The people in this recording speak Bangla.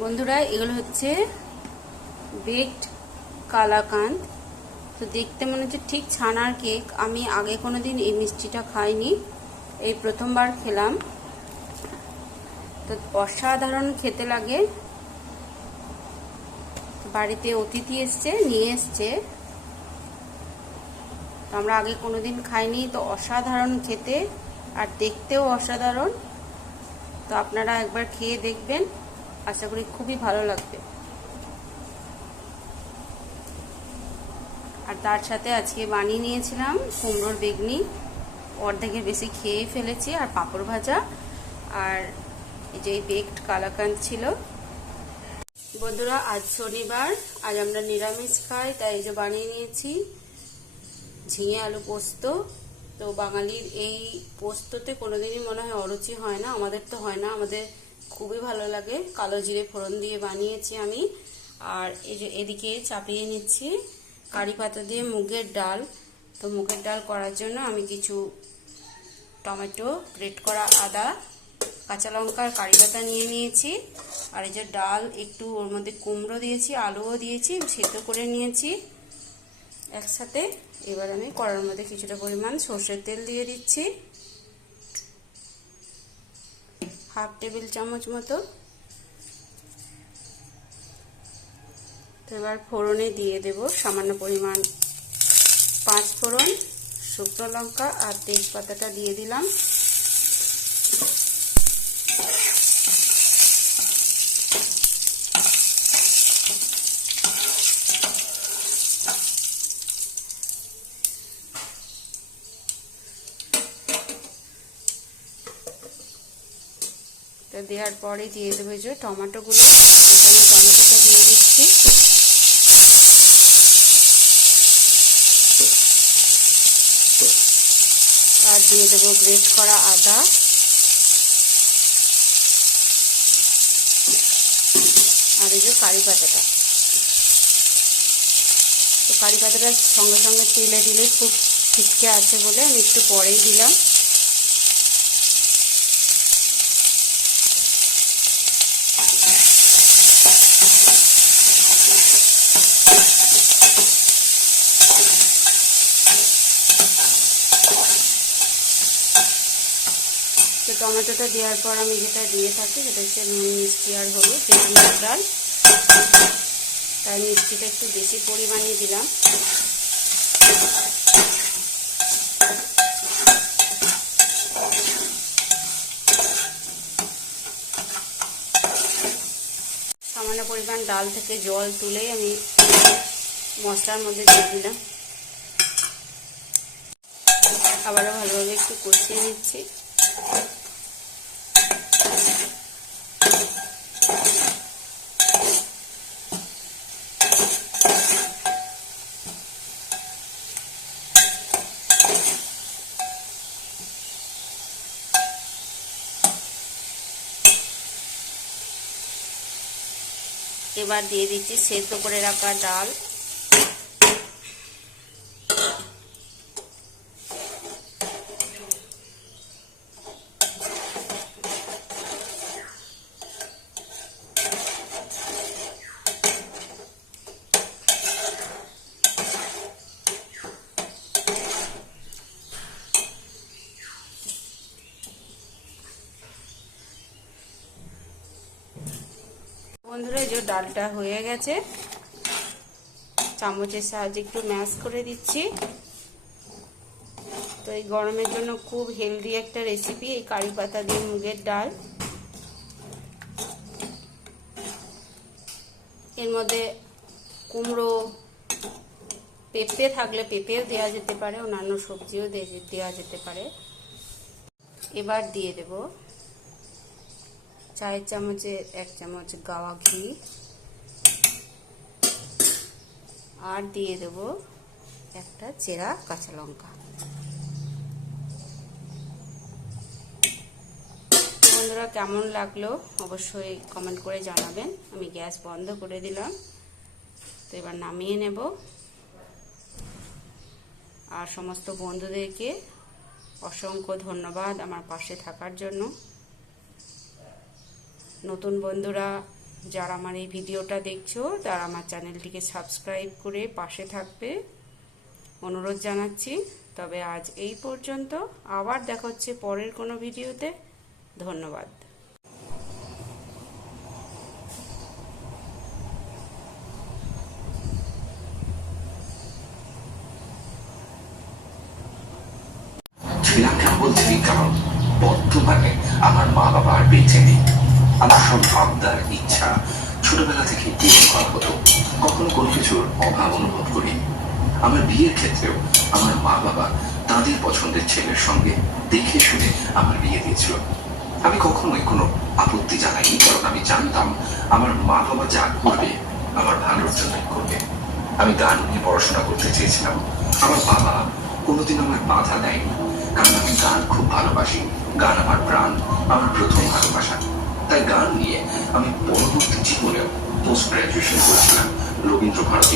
বন্ধুরা, এগুলো হচ্ছে বেকড কালাকান্দ তো দেখতে মনে হচ্ছে ঠিক ছানার কেক আমি আগে কোনো দিন এই মিষ্টিটা খাইনি, এই প্রথমবার খেলাম। তো অসাধারণ খেতে লাগে। বাড়িতে অতিথি এসছে, নিয়ে এসছে। আমরা আগে কোনোদিন খাইনি, তো অসাধারণ খেতে, আর দেখতেও অসাধারণ। তো আপনারা একবার খেয়ে দেখবেন। আশা করি খুবই ভালো লাগবে। আর তার সাথে আজকে বানিয়ে নিয়েছিলাম কুমড়োর বেগনি। অর্ধেকের বেশি খেয়ে ফেলেছি, আর পাঁপড় ভাজা। আর এই যে বেকড কালাকান্দ ছিল। বন্ধুরা, আজ শনিবার, আজ আমরা নিরামিষ খাই, তাই এই যে বানিয়ে নিয়েছি ঝিঙে আলু পোস্ত। তো বাঙালির এই পোস্ততে কোনোদিনই মনে হয় অরুচি হয় না, আমাদের তো হয় না, আমাদের খুবই ভালো লাগে। কালো জিরে ফোড়ন দিয়ে বানিয়েছি আমি। আর এই যে এদিকে চাপিয়ে নিচ্ছি কারি পাতা দিয়ে মুগের ডাল। তো মুগের ডাল করার জন্য আমি কিছু টমেটো, গ্রেট করা আদা, কাঁচা লঙ্কার কারি পাতা নিয়ে নিয়েছি। আর এই যে ডাল, একটু ওর মধ্যে কুমড়ো দিয়েছি, আলুও দিয়েছি সেদ্ধ করে নিয়েছি। একসাথে এবার আমি কড়ার মধ্যে কিছুটা পরিমাণ সর্ষের তেল দিয়ে দিচ্ছি। হাফ টেবিল চামচ মতো। এবার ফোড়নে দিয়ে দেব সামান্য পরিমাণ পাঁচ ফোড়ন, শুকনো লঙ্কা আর তেজপাতাটা দিয়ে দিলাম। এটা দেওয়ার পরে দিয়ে দেবো যে টমেটোগুলো। এখানে টমেটোটা দিয়ে দিচ্ছি। আর দিয়ে দেবো গ্রেট করা আদা। আর এই যে কারি পাতাটা। তো কারি পাতাটা সঙ্গে সঙ্গে তেলে দিলে খুব ছিটকে আছে বলে আমি একটু পরেই দিলাম। তো টমেটোটা দেওয়ার পর আমি যেটা দিয়ে থাকি সেটা হচ্ছে নুন, মিষ্টি আর হলুদ যেহেতু ডাল। তাই মিষ্টিটা একটু বেশি পরিমাণে দিলাম। সামান্য পরিমাণ ডাল থেকে জল তুলেই আমি মশলার মধ্যে দিয়ে দিলাম। আবারও ভালোভাবে একটু কষিয়ে নিচ্ছি। এবার দিয়ে দিচ্ছি সেদ্ধ করে রাখা ডাল। বন্ধুরা যে ডালটা হয়ে গেছে। চামচের সাহায্যে একটু ম্যাশ করে দিচ্ছি। তো এই গরমের জন্য খুব হেলদি একটা রেসিপি এই কারি পাতা দিয়ে মুগের ডাল। এর মধ্যে কুমড়ো, পেঁপে থাকলে পেঁপেও দেওয়া যেতে পারে, অন্যান্য সবজিও দেওয়া যেতে পারে। এবার দিয়ে দেবো চায়ের চামচে এক চামচ গাওয়া ঘি। আর দিয়ে দেব একটা চেরা কাঁচা লঙ্কা। বন্ধুরা, কেমন লাগল অবশ্যই কমেন্ট করে জানাবেন। আমি গ্যাস বন্ধ করে দিলাম। তো এবার নামিয়ে নেব। আর সমস্ত বন্ধুদেরকে অসংখ্য ধন্যবাদ আমার পাশে থাকার জন্য। নতুন বন্ধুরা যারা আমার এই ভিডিওটা দেখছ, তারা আমার চ্যানেলটিকে সাবস্ক্রাইব করে পাশে থাকবে। অনুরোধ জানাচ্ছি, তবে আজ এই পর্যন্ত। আবার দেখা হচ্ছে পরের কোনো ভিডিওতে। ধন্যবাদ। বর্তমানে আমার মা বাবা আর বেঁচে নেই। ইচ্ছা ছোটবেলা থেকে পূরণ করা হতো কখনো কোনো কিছুর অভাব অনুভব করি। আমার বিয়ের ক্ষেত্রেও আমার মা বাবা তাদের পছন্দের ছেলের সঙ্গে দেখে শুনে আমার বিয়ে দিয়েছিল। আমি কখনোই কোনো আপত্তি জানাইনি, কারণ আমি জানতাম আমার মা বাবা যা করবে আমার ভালোর জন্যই করবে। আমি গান নিয়ে পড়াশোনা করতে চেয়েছিলাম। আমার বাবা কোনোদিন আমার বাধা দেয়নি, কারণ আমি গান খুব ভালোবাসি। গান আমার প্রাণ, আমার প্রথম ভালোবাসা। তাই গান নিয়ে আমি পরবর্তী জীবনে পোস্ট গ্রাজুয়েশন করেছিলাম রবীন্দ্র ভারতী